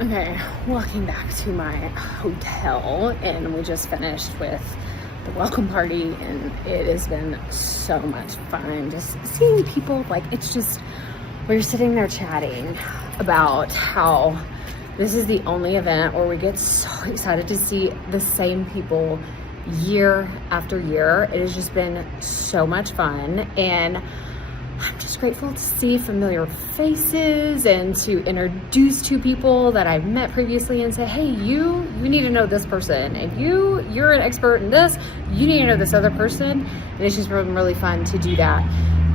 Okay, walking back to my hotel, and we just finished with the welcome party, and it has been so much fun just seeing people. Like, it's just, we're sitting there chatting about how this is the only event where we get so excited to see the same people year after year. It has just been so much fun, and I'm just grateful to see familiar faces and to introduce to people that I've met previously and say, hey, you need to know this person, and you're an expert in this, you need to know this other person. And it's just been really fun to do that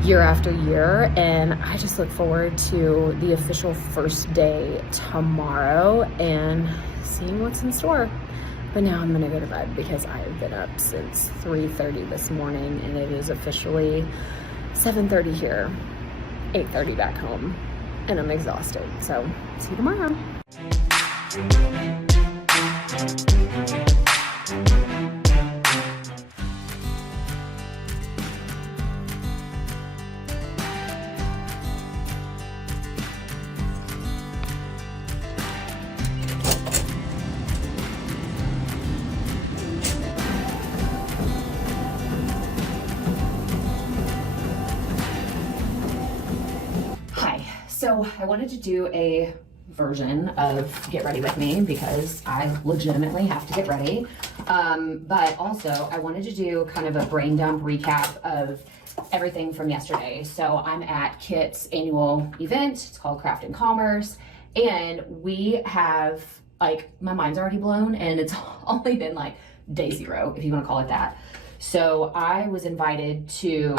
year after year. And I just look forward to the official first day tomorrow and seeing what's in store. But now I'm gonna go to bed because I've been up since 3:30 this morning, and it is officially 7:30 here, 8:30 back home, and I'm exhausted. So see you tomorrow. So I wanted to do a version of Get Ready With Me because I legitimately have to get ready. But also I wanted to do kind of a brain dump recap of everything from yesterday. So I'm at Kit's annual event. It's called Craft and Commerce. And we have, like, my mind's already blown, and it's only been like day zero, if you want to call it that. So I was invited to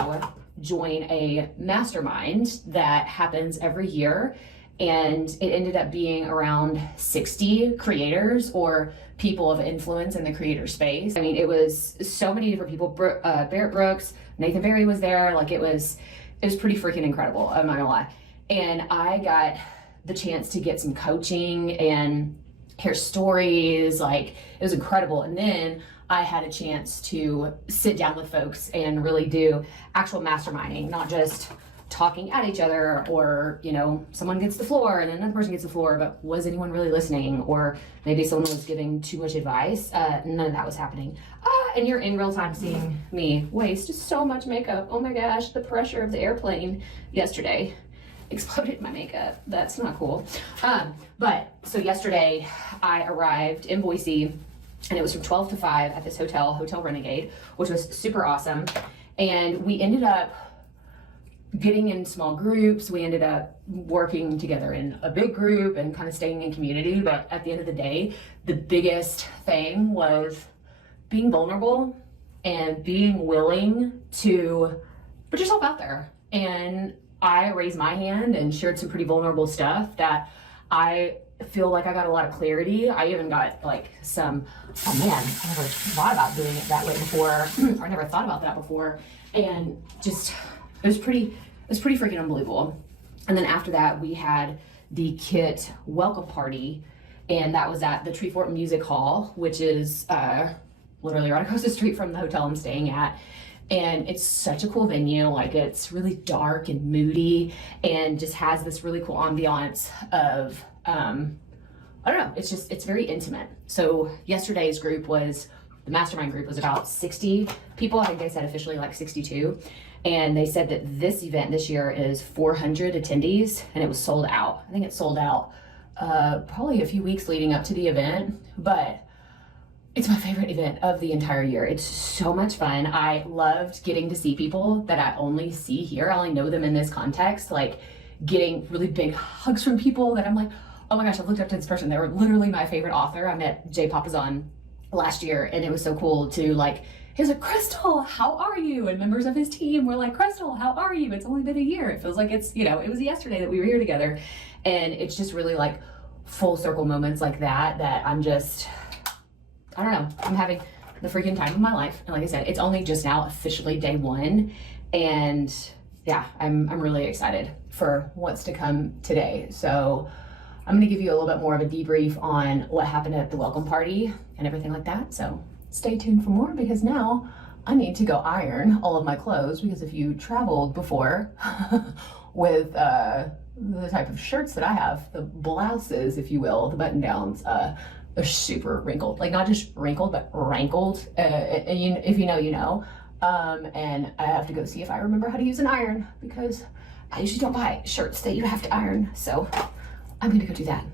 join a mastermind that happens every year, and it ended up being around 60 creators or people of influence in the creator space. I mean, it was so many different people. Barrett Brooks, Nathan Barry was there. Like, it was pretty freaking incredible, I'm not gonna lie. And I got the chance to get some coaching and hear stories. Like, it was incredible. And then I had a chance to sit down with folks and really do actual masterminding, not just talking at each other, or, you know, someone gets the floor and then another person gets the floor, but was anyone really listening? Or maybe someone was giving too much advice. None of that was happening. And you're in real time seeing me waste so much makeup. Oh my gosh, the pressure of the airplane yesterday exploded my makeup. That's not cool. But so yesterday I arrived in Boise, and it was from 12 to 5 at this Hotel Renegade, which was super awesome. And we ended up getting in small groups. We ended up working together in a big group and kind of staying in community. But at the end of the day, the biggest thing was being vulnerable and being willing to put yourself out there. And I raised my hand and shared some pretty vulnerable stuff that I feel like I got a lot of clarity. I even got like some, oh man, I never thought about doing it that way before, or I never thought about that before. And just, it was pretty freaking unbelievable. And then after that, we had the Kit welcome party, and that was at the Treefort Music Hall, which is literally right across the street from the hotel I'm staying at. And it's such a cool venue. Like, it's really dark and moody and just has this really cool ambiance of, I don't know, it's very intimate. So yesterday's group was, the mastermind group was about 60 people. I think they said officially like 62. And they said that this event this year is 400 attendees, and it was sold out. I think it sold out probably a few weeks leading up to the event, but it's my favorite event of the entire year. It's so much fun. I loved getting to see people that I only see here. I only know them in this context, like getting really big hugs from people that I'm like, oh my gosh, I've looked up to this person. They were literally my favorite author. I met Jay Papasan last year, and it was so cool to, like, he was like, Krystal, how are you? And members of his team were like, Krystal, how are you? It's only been a year. It feels like it's, you know, it was yesterday that we were here together. And it's just really like full circle moments like that I'm just, I don't know, I'm having the freaking time of my life. And like I said, it's only just now officially day one. And yeah, I'm really excited for what's to come today. So I'm gonna give you a little bit more of a debrief on what happened at the welcome party and everything like that. So stay tuned for more, because now I need to go iron all of my clothes, because if you traveled before with the type of shirts that I have, the blouses, if you will, the button downs, they're super wrinkled. Like not just wrinkled, but wrinkled. And if you know, you know. And I have to go see if I remember how to use an iron because I usually don't buy shirts that you have to iron. So I'm gonna go do that.